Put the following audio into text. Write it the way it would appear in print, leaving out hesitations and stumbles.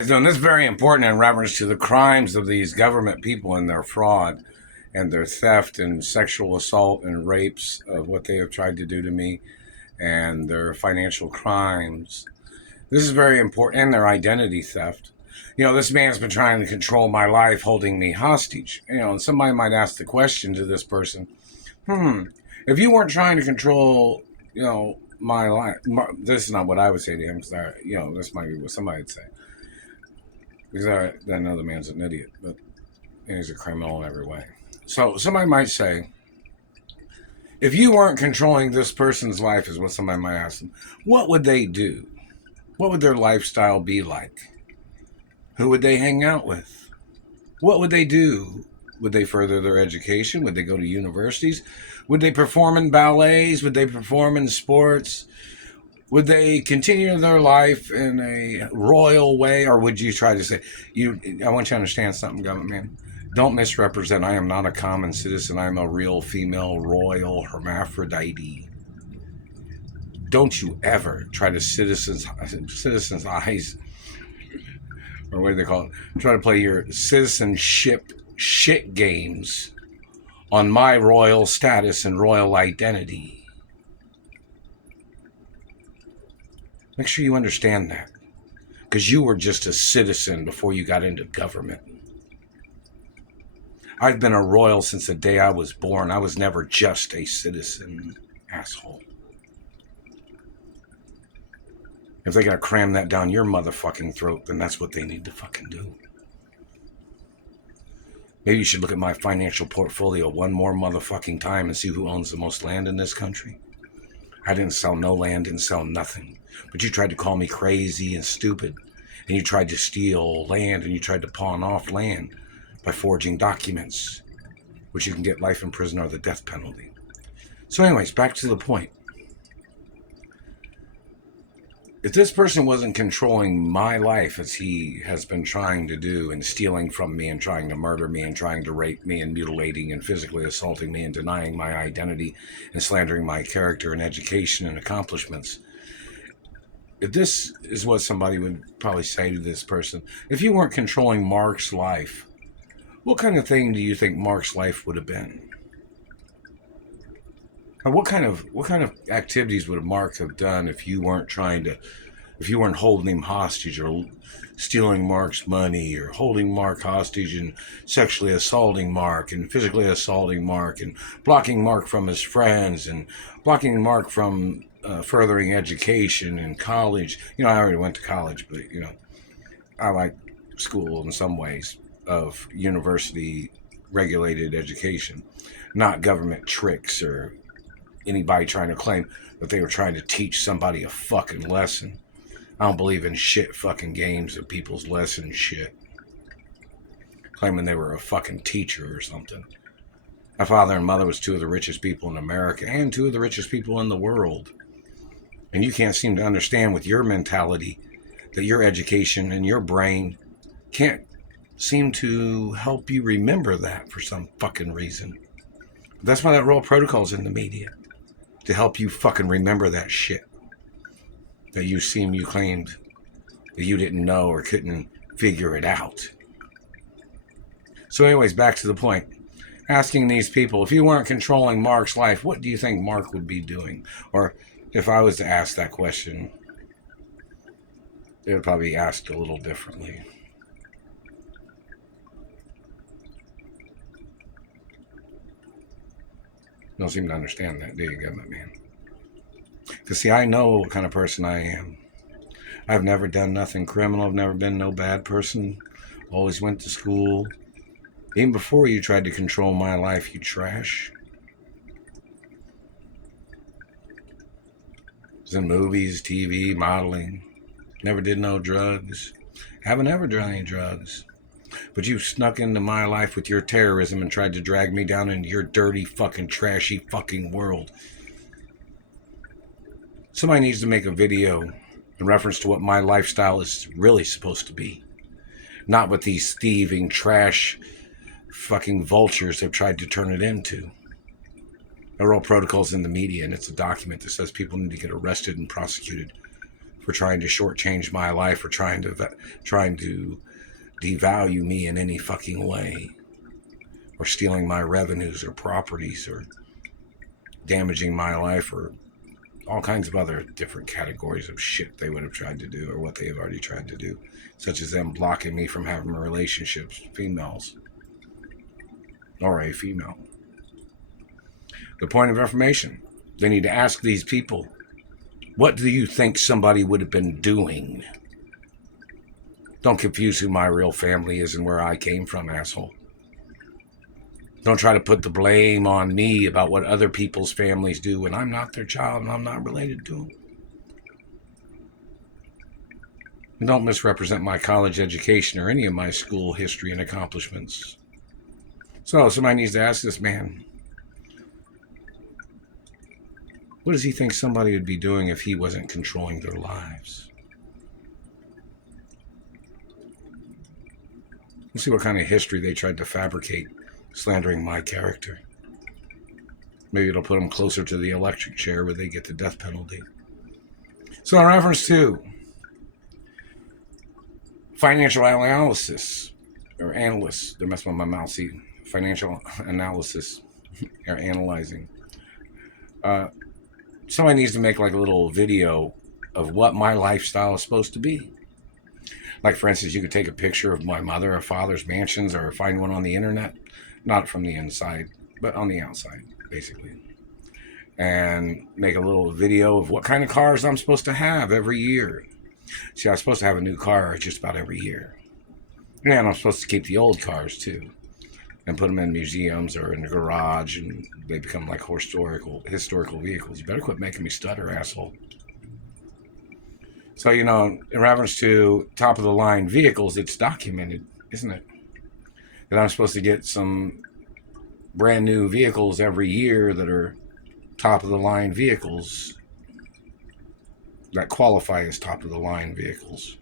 And this is very important in reference to the crimes of these government people and their fraud and their theft and sexual assault and rapes of what they have tried to do to me and their financial crimes. This is very important, and their identity theft. This man's been trying to control my life, holding me hostage. And somebody might ask the question to this person, if you weren't trying to control, my life, this is not what I would say to him, because, this might be what somebody would say. Because I know the man's an idiot, but he's a criminal in every way. So somebody might say, if you weren't controlling this person's life, is what somebody might ask them, what would they do? What would their lifestyle be like? Who would they hang out with? What would they do? Would they further their education? Would they go to universities? Would they perform in ballets? Would they perform in sports? Would they continue their life in a royal way, or would you try to say, I want you to understand something, government man. Don't misrepresent. I am not a common citizen. I am a real female royal hermaphrodite. Don't you ever try to citizens' eyes, or what do they call it? Try to play your citizenship shit games on my royal status and royal identity. Make sure you understand that, because you were just a citizen before you got into government. I've been a royal since the day I was born. I was never just a citizen, asshole. If they're going to cram that down your motherfucking throat, then that's what they need to fucking do. Maybe you should look at my financial portfolio one more motherfucking time and see who owns the most land in this country. I didn't sell no land, didn't sell nothing. But you tried to call me crazy and stupid. And you tried to steal land, and you tried to pawn off land by forging documents, which you can get life in prison or the death penalty. So anyways, back to the point. If this person wasn't controlling my life as he has been trying to do, and stealing from me and trying to murder me and trying to rape me and mutilating and physically assaulting me and denying my identity and slandering my character and education and accomplishments, if this is what somebody would probably say to this person, if you weren't controlling Mark's life, what kind of thing do you think Mark's life would have been? Or what kind of activities would Mark have done if you weren't holding him hostage, or stealing Mark's money, or holding Mark hostage and sexually assaulting Mark and physically assaulting Mark and blocking Mark from his friends and blocking Mark from furthering education and college. I already went to college, but I like school in some ways of university regulated education, not government tricks or anybody trying to claim that they were trying to teach somebody a fucking lesson. I don't believe in shit fucking games of people's lesson shit. Claiming they were a fucking teacher or something. My father and mother was two of the richest people in America and two of the richest people in the world. And you can't seem to understand with your mentality that your education and your brain can't seem to help you remember that for some fucking reason. That's why that Royal Protocol's in the media. To help you fucking remember that shit. That you claimed that you didn't know or couldn't figure it out. So anyways, back to the point. Asking these people, if you weren't controlling Mark's life, what do you think Mark would be doing? Or if I was to ask that question, it would probably be asked a little differently. Don't seem to understand that, do you, government man? Because, see, I know what kind of person I am. I've never done nothing criminal. I've never been no bad person. Always went to school. Even before you tried to control my life, you trash. Was in movies, TV, modeling. Never did no drugs. Haven't ever done any drugs. But you snuck into my life with your terrorism and tried to drag me down into your dirty, fucking, trashy, fucking world. Somebody needs to make a video in reference to what my lifestyle is really supposed to be. Not what these thieving, trash, fucking vultures have tried to turn it into. The Royal Protocol's in the media, and it's a document that says people need to get arrested and prosecuted for trying to shortchange my life or trying to devalue me in any fucking way, or stealing my revenues or properties or damaging my life or all kinds of other different categories of shit they would have tried to do or what they have already tried to do, such as them blocking me from having relationships with females or a female. The point of information, they need to ask these people, what do you think somebody would have been doing? Don't confuse who my real family is and where I came from, asshole. Don't try to put the blame on me about what other people's families do when I'm not their child and I'm not related to them. And don't misrepresent my college education or any of my school history and accomplishments. So somebody needs to ask this man, what does he think somebody would be doing if he wasn't controlling their lives? Let's see what kind of history they tried to fabricate, slandering my character. Maybe it'll put them closer to the electric chair where they get the death penalty. So in reference to financial analysis, or analysts, they're messing with my mouth, see, financial analysis, or analyzing. Somebody needs to make like a little video of what my lifestyle is supposed to be. Like, for instance, you could take a picture of my mother or father's mansions or find one on the internet, not from the inside, but on the outside, basically. And make a little video of what kind of cars I'm supposed to have every year. See, I'm supposed to have a new car just about every year. And I'm supposed to keep the old cars, too, and put them in museums or in the garage, and they become like historical vehicles. You better quit making me stutter, asshole. So, you know, in reference to top-of-the-line vehicles, it's documented, isn't it? That I'm supposed to get some brand new vehicles every year that are top-of-the-line vehicles that qualify as top-of-the-line vehicles.